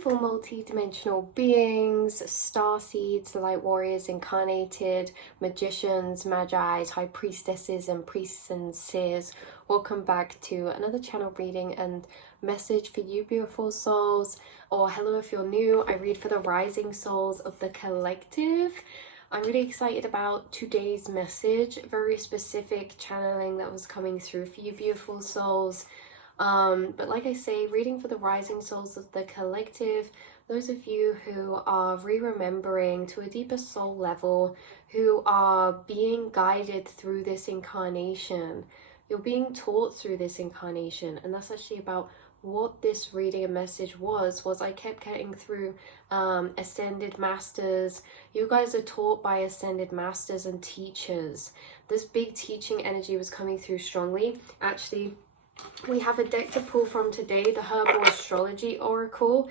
beautiful multi-dimensional beings, star seeds, light warriors, incarnated, magicians, magi's, high priestesses and priests and seers. Welcome back to another channel reading and message for you beautiful souls, or hello if you're new. I read for the rising souls of the collective. I'm really excited about today's message, very specific channeling that was coming through for you beautiful souls. But like I say, reading for the rising souls of the collective, those of you who are re-remembering to a deeper soul level, who are being guided through this incarnation. You're being taught through this incarnation, and that's actually about what this reading and message was I kept getting through ascended masters. You guys are taught by ascended masters and teachers. This big teaching energy was coming through strongly. Actually, we have a deck to pull from today, the Herbal Astrology Oracle,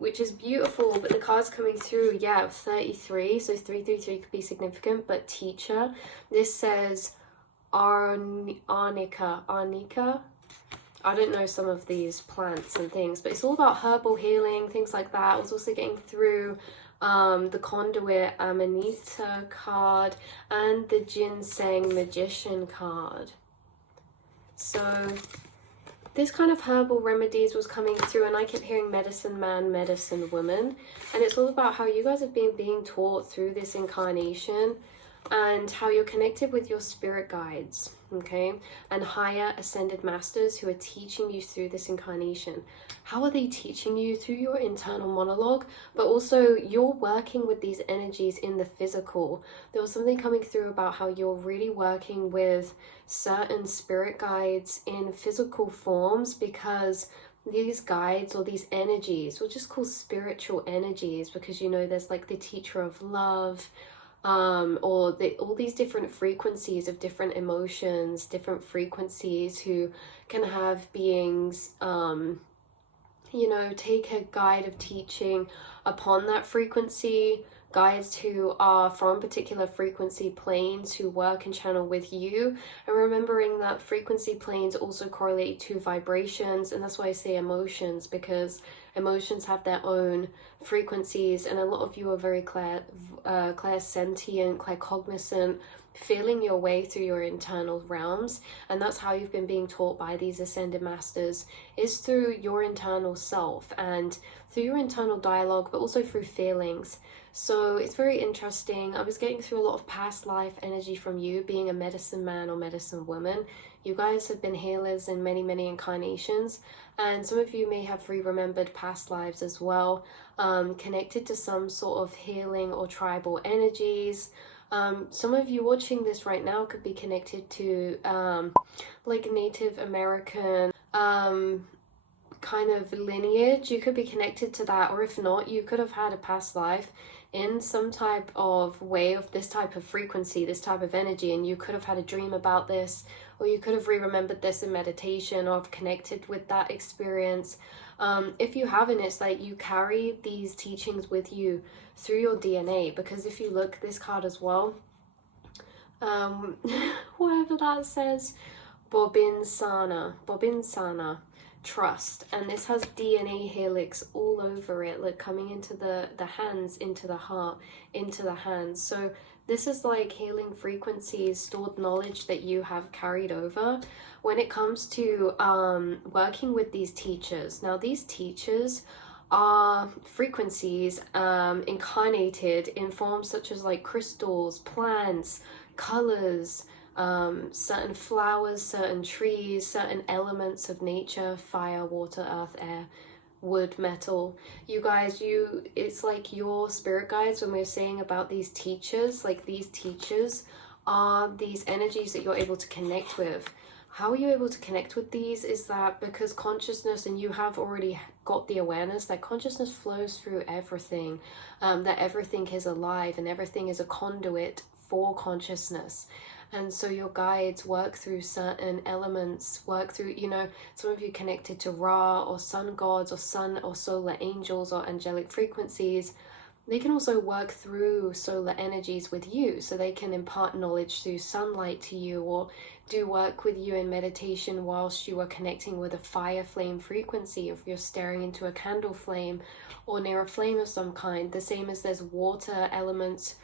which is beautiful, but the cards coming through, 33, so 333 could be significant, but teacher. This says Arnica. I don't know some of these plants and things, but it's all about herbal healing, things like that. I was also getting through the Conduit Amanita card and the Ginseng Magician card. So this kind of herbal remedies was coming through, and I kept hearing medicine man, medicine woman, and it's all about how you guys have been being taught through this incarnation and how you're connected with your spirit guides, okay, and higher ascended masters who are teaching you through this incarnation. How are they teaching you? Through your internal monologue, but also you're working with these energies in the physical. There was something coming through about how you're really working with certain spirit guides in physical forms, because these guides or these energies, we'll just call spiritual energies, because you know there's like the teacher of love, or all these different frequencies of different emotions, different frequencies, who can have beings you know, take a guide of teaching upon that frequency, guides who are from particular frequency planes who work and channel with you, and remembering that frequency planes also correlate to vibrations. And that's why I say emotions, because emotions have their own frequencies, and a lot of you are very clairsentient, claircognizant, feeling your way through your internal realms. And that's how you've been being taught by these ascended masters, is through your internal self and through your internal dialogue, but also through feelings. So it's very interesting. I was getting through a lot of past life energy from you, being a medicine man or medicine woman. You guys have been healers in many, many incarnations, and some of you may have re-remembered past lives as well, connected to some sort of healing or tribal energies. Some of you watching this right now could be connected to like Native American kind of lineage. You could be connected to that, or if not, you could have had a past life in some type of way of this type of frequency, this type of energy, and you could have had a dream about this, or you could have re-remembered this in meditation, or have connected with that experience. If you haven't, it's like you carry these teachings with you through your DNA, because if you look this card as well, whatever that says, Bobinsana, trust, and this has DNA helix all over it, like coming into the hands, into the heart, into the hands. So this is like healing frequencies, stored knowledge that you have carried over when it comes to working with these teachers. Now these teachers are frequencies incarnated in forms such as like crystals, plants, colors, certain flowers, certain trees, certain elements of nature, fire, water, earth, air, wood, metal. You guys, it's like your spirit guides. When we're saying about these teachers, like these teachers are these energies that you're able to connect with. How are you able to connect with these? Is that because consciousness, and you have already got the awareness that consciousness flows through everything, that everything is alive and everything is a conduit for consciousness. And so your guides work through certain elements, work through, you know, some of you connected to Ra or sun gods or sun or solar angels or angelic frequencies. They can also work through solar energies with you, so they can impart knowledge through sunlight to you, or do work with you in meditation whilst you are connecting with a fire flame frequency, if you're staring into a candle flame or near a flame of some kind. The same as there's water elements,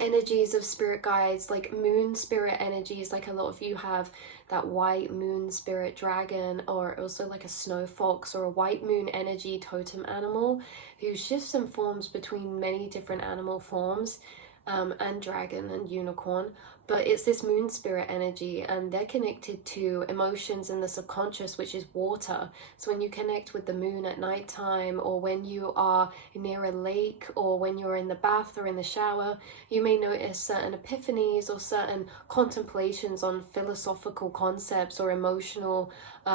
energies of spirit guides, like moon spirit energies, like a lot of you have that white moon spirit dragon, or also like a snow fox or a white moon energy totem animal who shifts and forms between many different animal forms, and dragon and unicorn. But it's this moon spirit energy, and they're connected to emotions in the subconscious, which is water. So when you connect with the moon at nighttime, or when you are near a lake, or when you're in the bath or in the shower, you may notice certain epiphanies or certain contemplations on philosophical concepts or emotional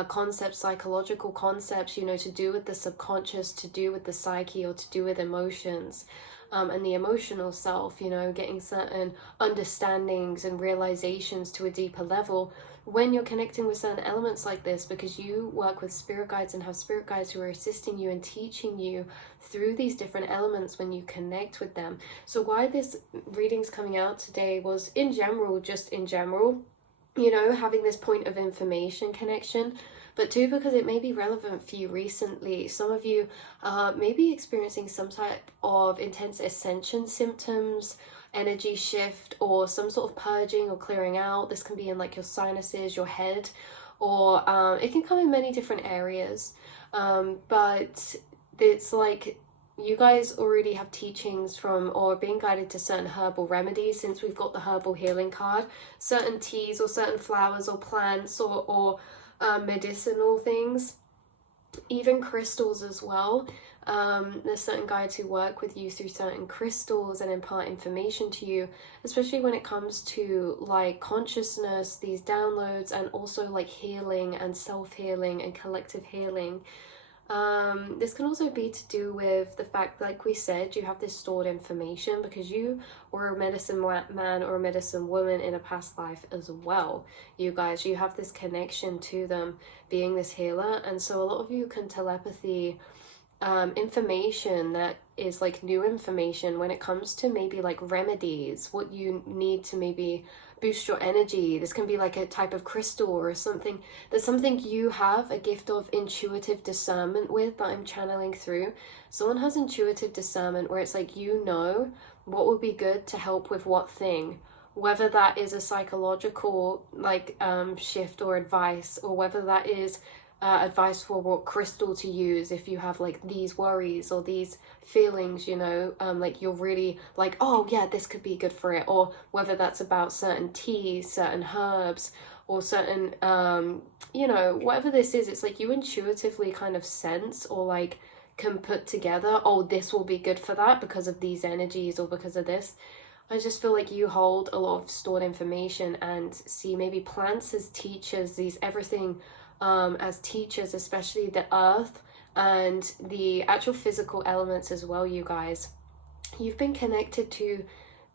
concepts, psychological concepts, you know, to do with the subconscious, to do with the psyche, or to do with emotions. And the emotional self, you know, getting certain understandings and realizations to a deeper level when you're connecting with certain elements like this, because you work with spirit guides and have spirit guides who are assisting you and teaching you through these different elements when you connect with them. So why this reading's coming out today was in general, just in general, you know, having this point of information connection, but two, because it may be relevant for you recently. Some of you may be experiencing some type of intense ascension symptoms, energy shift, or some sort of purging or clearing out. This can be in like your sinuses, your head, or it can come in many different areas. But it's like you guys already have teachings from, or being guided to certain herbal remedies, since we've got the herbal healing card, certain teas or certain flowers or plants or medicinal things, even crystals as well. There's certain guides who work with you through certain crystals and impart information to you, especially when it comes to like consciousness, these downloads, and also like healing and self-healing and collective healing. This can also be to do with the fact, like we said, you have this stored information because you were a medicine man or a medicine woman in a past life as well. You guys, you have this connection to them being this healer, and so a lot of you can telepathy information that is like new information when it comes to maybe like remedies, what you need to maybe boost your energy. This can be like a type of crystal or something. There's something you have a gift of intuitive discernment with that I'm channeling through. Someone has intuitive discernment where it's like, you know what would be good to help with what thing, whether that is a psychological like shift or advice, or whether that is advice for what crystal to use if you have like these worries or these feelings, you know, like you're really like, oh yeah, this could be good for it, or whether that's about certain teas, certain herbs, or certain you know, whatever this is. It's like you intuitively kind of sense or like can put together, oh, this will be good for that because of these energies or because of this. I just feel like you hold a lot of stored information and see maybe plants as teachers, these everything as teachers, especially the earth and the actual physical elements as well. You guys, you've been connected to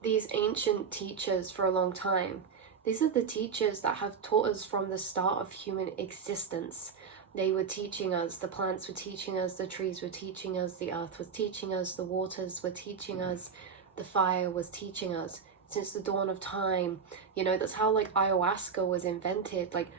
these ancient teachers for a long time. These are the teachers that have taught us from the start of human existence. They were teaching us, the plants were teaching us, the trees were teaching us, the earth was teaching us, the waters were teaching us, the fire was teaching us since the dawn of time. You know, that's how like ayahuasca was invented. Like,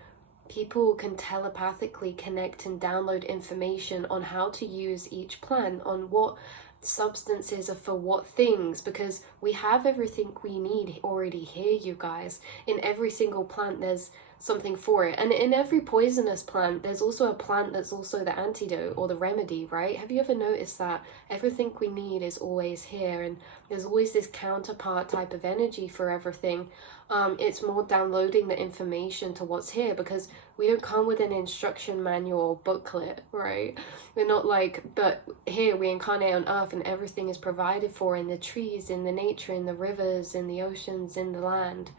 people can telepathically connect and download information on how to use each plant, on what substances are for what things, because we have everything we need already here, you guys. In every single plant there's something for it, and in every poisonous plant there's also a plant that's also the antidote or the remedy, right? Have you ever noticed that everything we need is always here, and there's always this counterpart type of energy for everything? It's more downloading the information to what's here, because we don't come with an instruction manual booklet, right? We're not like, but here we incarnate on earth and everything is provided for in the trees, in the nature, in the rivers, in the oceans, in the land.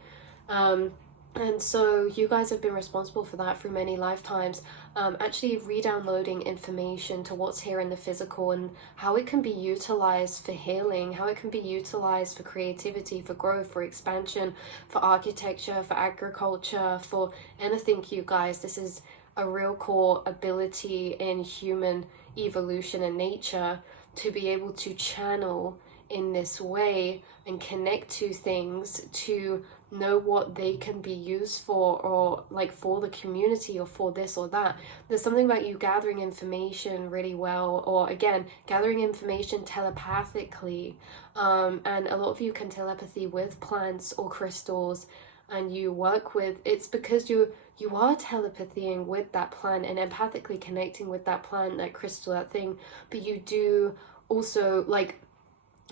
And so you guys have been responsible for that through many lifetimes, actually re-downloading information to what's here in the physical and how it can be utilized for healing, how it can be utilized for creativity, for growth, for expansion, for architecture, for agriculture, for anything, you guys. This is a real core ability in human evolution and nature to be able to channel in this way and connect to things to know what they can be used for, or like for the community or for this or that. There's something about you gathering information really well, or again, gathering information telepathically. And a lot of you can telepathy with plants or crystals, and you work with, it's because you are telepathying with that plant and empathically connecting with that plant, that crystal, that thing. But you do also, like,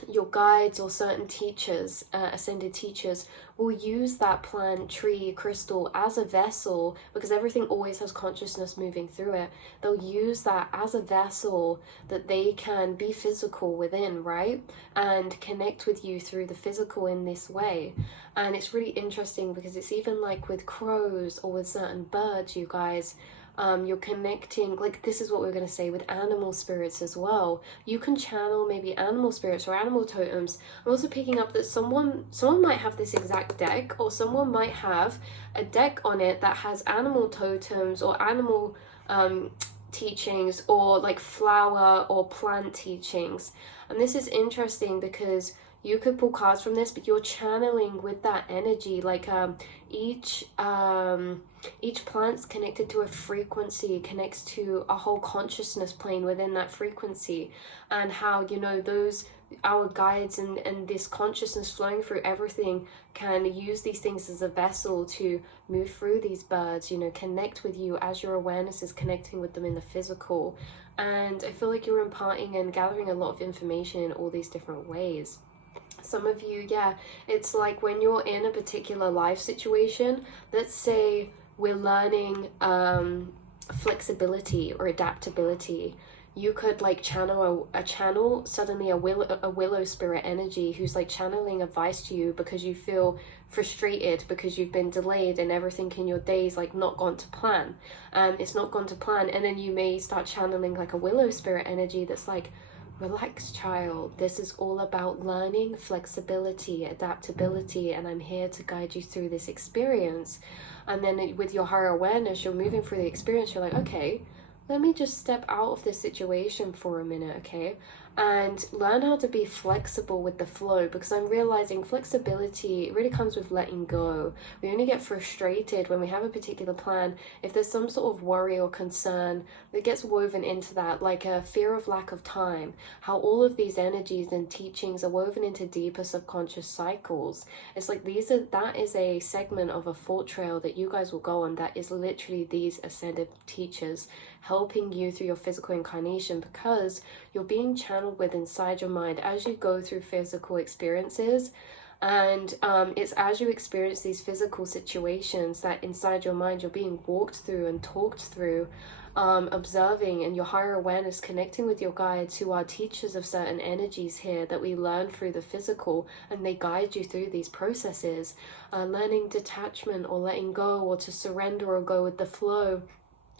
your guides or certain teachers, ascended teachers, will use that plant, tree, crystal as a vessel, because everything always has consciousness moving through it. They'll use that as a vessel that they can be physical within, right? And connect with you through the physical in this way. And it's really interesting because it's even like with crows or with certain birds, you guys, you're connecting, like, this is what we're going to say with animal spirits as well. You can channel maybe animal spirits or animal totems. I'm also picking up that someone might have this exact deck, or someone might have a deck on it that has animal totems or animal teachings, or like flower or plant teachings. And this is interesting because you could pull cards from this, but you're channeling with that energy. Like each plant's connected to a frequency, connects to a whole consciousness plane within that frequency, and how, you know, those, our guides and this consciousness flowing through everything can use these things as a vessel to move through these birds, you know, connect with you as your awareness is connecting with them in the physical. And I feel like you're imparting and gathering a lot of information in all these different ways. Some of you, yeah, it's like when you're in a particular life situation, let's say we're learning flexibility or adaptability. You could like channel suddenly a willow spirit energy who's like channeling advice to you because you feel frustrated because you've been delayed and everything in your day is like not gone to plan. It's not gone to plan, and then you may start channeling like a willow spirit energy that's like, relax, child. This is all about learning flexibility, adaptability, and I'm here to guide you through this experience. And then with your higher awareness, you're moving through the experience. You're like, okay, let me just step out of this situation for a minute, okay? And learn how to be flexible with the flow, because I'm realizing flexibility really comes with letting go. We only get frustrated when we have a particular plan if there's some sort of worry or concern that gets woven into that, like a fear of lack of time, how all of these energies and teachings are woven into deeper subconscious cycles. It's like that is a segment of a thought trail that you guys will go on, that is literally these ascended teachers helping you through your physical incarnation, because you're being channeled with inside your mind as you go through physical experiences. And it's as you experience these physical situations that inside your mind you're being walked through and talked through, observing, and your higher awareness connecting with your guides who are teachers of certain energies here that we learn through the physical, and they guide you through these processes, learning detachment or letting go, or to surrender or go with the flow.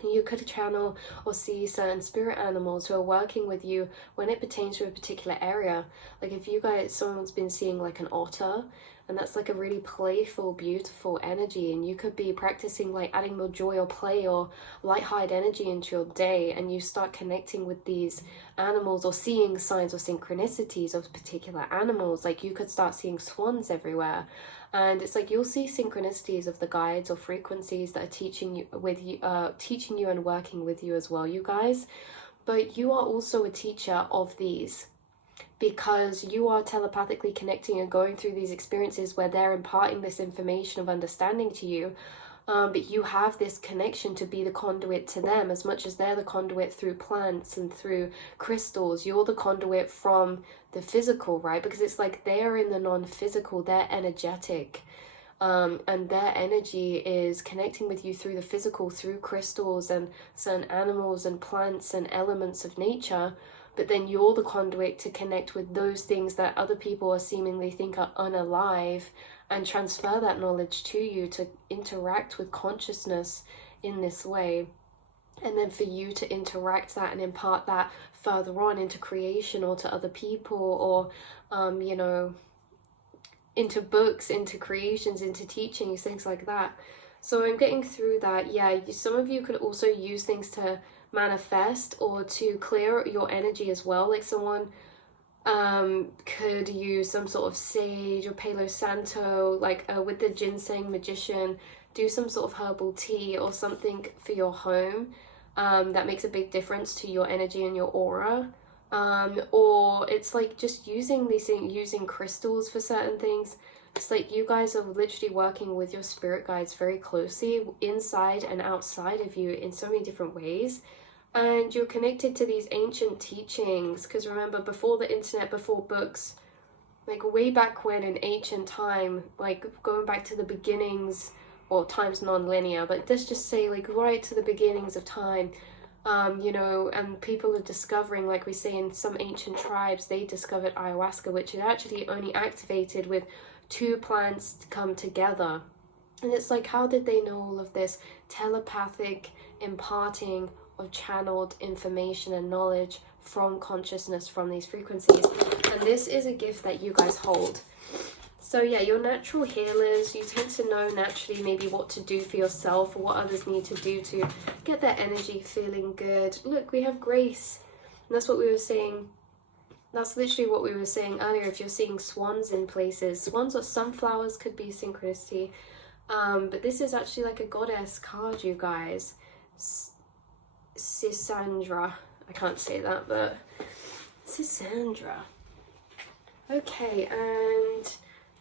You could channel or see certain spirit animals who are working with you when it pertains to a particular area. Like if you guys, someone's been seeing like an otter, and that's like a really playful, beautiful energy, and you could be practicing like adding more joy or play or light-hearted energy into your day, and you start connecting with these animals or seeing signs or synchronicities of particular animals. Like you could start seeing swans everywhere. And it's like you'll see synchronicities of the guides or frequencies that are teaching you and working with you as well, you guys. But you are also a teacher of these, because you are telepathically connecting and going through these experiences where they're imparting this information of understanding to you. But you have this connection to be the conduit to them, as much as they're the conduit through plants and through crystals. You're the conduit from the physical, right? Because it's like they're in the non-physical, they're energetic. And their energy is connecting with you through the physical, through crystals and certain animals and plants and elements of nature. But then you're the conduit to connect with those things that other people are seemingly think are unalive, and transfer that knowledge to you to interact with consciousness in this way. And then for you to interact that and impart that further on into creation or to other people, or, you know, into books, into creations, into teachings, things like that. So I'm getting through that. Yeah, some of you could also use things to manifest or to clear your energy as well. Like someone Could use some sort of sage or Palo Santo, like with the ginseng magician, do some sort of herbal tea or something for your home that makes a big difference to your energy and your aura. Or it's like just using these things, using crystals for certain things. It's like you guys are literally working with your spirit guides very closely inside and outside of you in so many different ways. And you're connected to these ancient teachings, because remember, before the internet, before books, like way back when in ancient time, like going back to the beginnings, well, time's non-linear, but let's just say like right to the beginnings of time, you know, and people are discovering, like we say in some ancient tribes, they discovered ayahuasca, which is actually only activated with 2 plants to come together. And it's like, how did they know all of this? Telepathic imparting of channeled information and knowledge from consciousness, from these frequencies. And this is a gift that you guys hold. So yeah, you're natural healers. You tend to know naturally maybe what to do for yourself or what others need to do to get their energy feeling good. Look, we have grace. And that's what we were saying. That's literally what we were saying earlier. If you're seeing swans in places, swans or sunflowers could be synchronicity. But this is actually like a goddess card, you guys. Sisandra. I can't say that, but Sisandra. Okay, and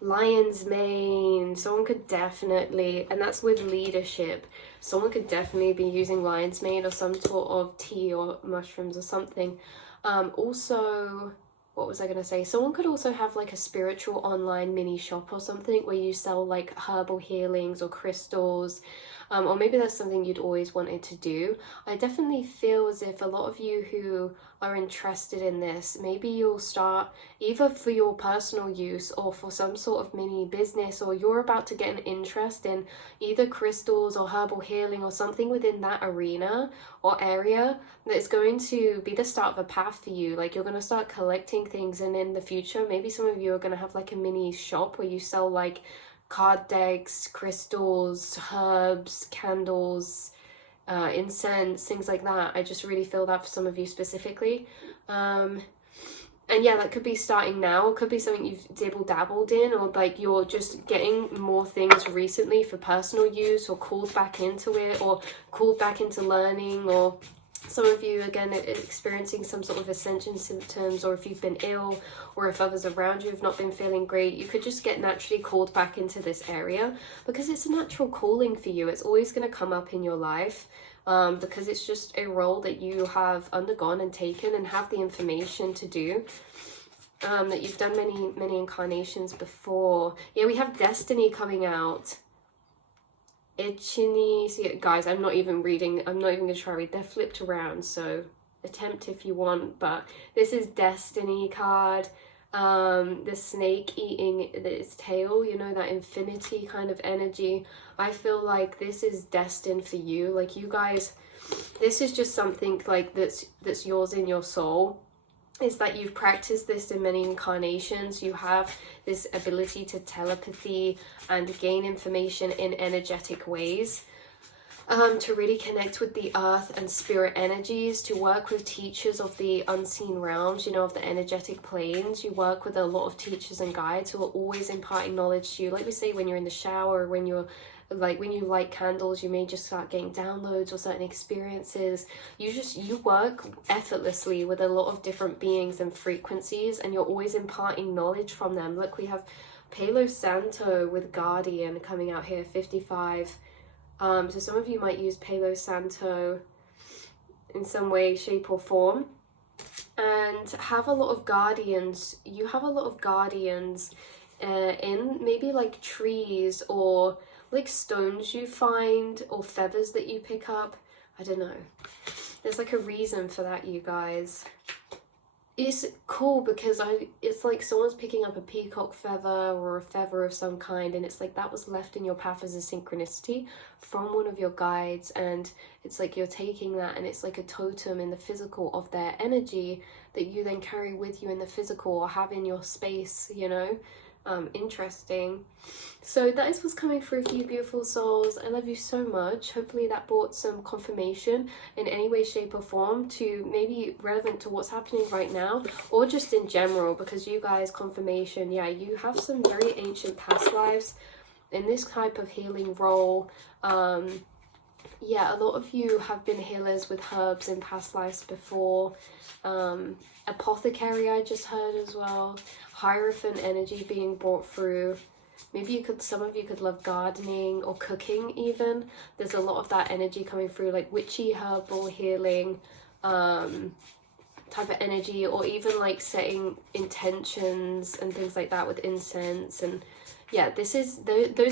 lion's mane. Someone could definitely, and that's with leadership, someone could definitely be using lion's mane or some sort of tea or mushrooms or something. Also, what was I going to say? Someone could also have like a spiritual online mini shop or something where you sell like herbal healings or crystals. Or maybe that's something you'd always wanted to do. I definitely feel as if a lot of you who are interested in this, maybe you'll start either for your personal use or for some sort of mini business, or you're about to get an interest in either crystals or herbal healing or something within that arena or area that's going to be the start of a path for you. Like you're going to start collecting things, and in the future, maybe some of you are going to have like a mini shop where you sell like card decks, crystals, herbs, candles, incense, things like that. I just really feel that for some of you specifically. And yeah, that could be starting now. It could be something you've dabbled in, or like you're just getting more things recently for personal use, or called back into it, or called back into learning, or some of you, again, are experiencing some sort of ascension symptoms, or if you've been ill, or if others around you have not been feeling great, you could just get naturally called back into this area because it's a natural calling for you. It's always going to come up in your life because it's just a role that you have undergone and taken and have the information to do. That you've done many incarnations before. Yeah, we have destiny coming out. Echini, see, guys, I'm not even gonna try to read. They're flipped around, so attempt if you want. But this is destiny card. The snake eating its tail, you know, that infinity kind of energy. I feel like this is destined for you. Like you guys, this is just something like that's yours in your soul. Is that you've practiced this in many incarnations. You have this ability to telepathy and gain information in energetic ways, to really connect with the earth and spirit energies, to work with teachers of the unseen realms, you know, of the energetic planes. You work with a lot of teachers and guides who are always imparting knowledge to you. Like we say, when you're in the shower, when you light candles, you may just start getting downloads or certain experiences. You work effortlessly with a lot of different beings and frequencies, and you're always imparting knowledge from them. Look, we have Palo Santo with Guardian coming out here, 55. So some of you might use Palo Santo in some way, shape or form, and have a lot of guardians. You have a lot of guardians in maybe like trees or like stones you find, or feathers that you pick up. I don't know. There's like a reason for that, you guys. It's cool because it's like someone's picking up a peacock feather or a feather of some kind, and it's like that was left in your path as a synchronicity from one of your guides, and it's like you're taking that, and it's like a totem in the physical of their energy that you then carry with you in the physical or have in your space, you know. interesting. So that is what's coming through for you, beautiful souls. I love you so much. Hopefully that brought some confirmation in any way, shape or form to maybe relevant to what's happening right now, or just in general, because you guys, confirmation, yeah, you have some very ancient past lives in this type of healing role. Yeah, a lot of you have been healers with herbs in past lives before. Apothecary, I just heard as well. Hierophant energy being brought through. Maybe some of you could love gardening or cooking even. There's a lot of that energy coming through, like witchy, herbal, healing type of energy, or even like setting intentions and things like that with incense. And yeah, those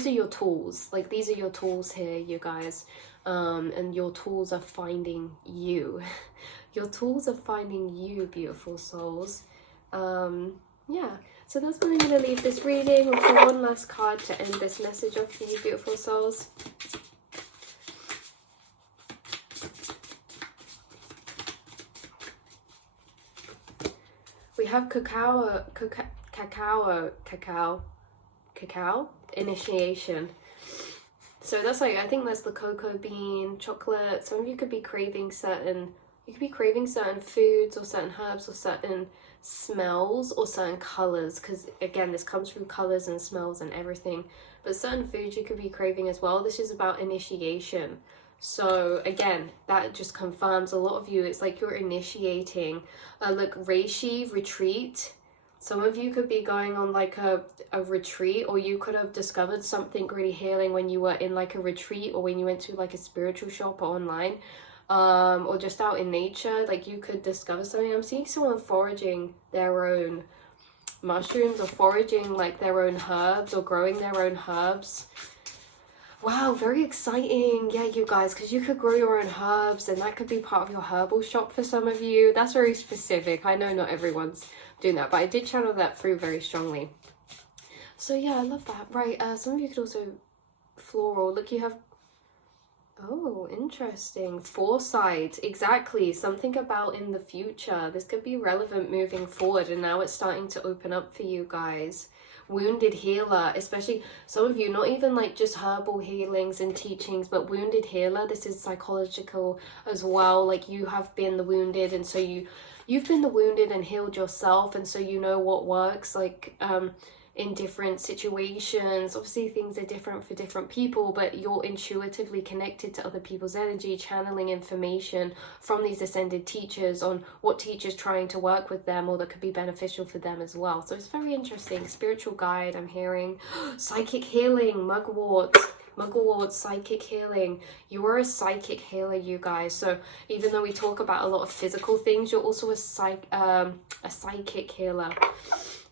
are your tools. Like, these are your tools here, you guys. And your tools are finding you. Your tools are finding you, beautiful souls. Yeah, so that's where I'm going to leave this reading. We'll pull one last card to end this message off for you, beautiful souls. We have cacao, initiation. So that's like, I think that's the cocoa bean, chocolate. Some of you could be craving certain foods or certain herbs or certain smells or certain colors, because again, this comes through colors and smells and everything. But certain foods you could be craving as well. This is about initiation. So again, that just confirms a lot of you, it's like you're initiating a reishi retreat. Some of you could be going on like a retreat, or you could have discovered something really healing when you were in like a retreat, or when you went to like a spiritual shop or online, or just out in nature. Like, you could discover something. I'm seeing someone foraging their own mushrooms, or foraging like their own herbs, or growing their own herbs. Wow, very exciting. Yeah, you guys, because you could grow your own herbs, and that could be part of your herbal shop for some of you. That's very specific. I know not everyone's doing that, but I did channel that through very strongly. So yeah, I love that. Right, some of you could also floral. Look, you have, oh, interesting, foresight. Exactly, something about in the future. This could be relevant moving forward, and now it's starting to open up for you guys. Wounded healer, especially some of you, not even like just herbal healings and teachings, but wounded healer. This is psychological as well. Like, you have been the wounded, and so you've been the wounded and healed yourself, and so you know what works, like in different situations. Obviously things are different for different people, but you're intuitively connected to other people's energy, channeling information from these ascended teachers on what teacher's trying to work with them, or that could be beneficial for them as well. So it's very interesting. Spiritual guide, I'm hearing. Psychic healing, mugwort, psychic healing. You are a psychic healer, you guys. So even though we talk about a lot of physical things, you're also a psychic healer.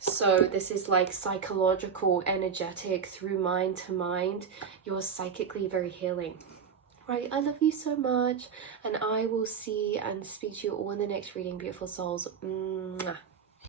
So this is like psychological, energetic, through mind to mind. You're psychically very healing. Right, I love you so much, and I will see and speak to you all in the next reading, beautiful souls. Mwah.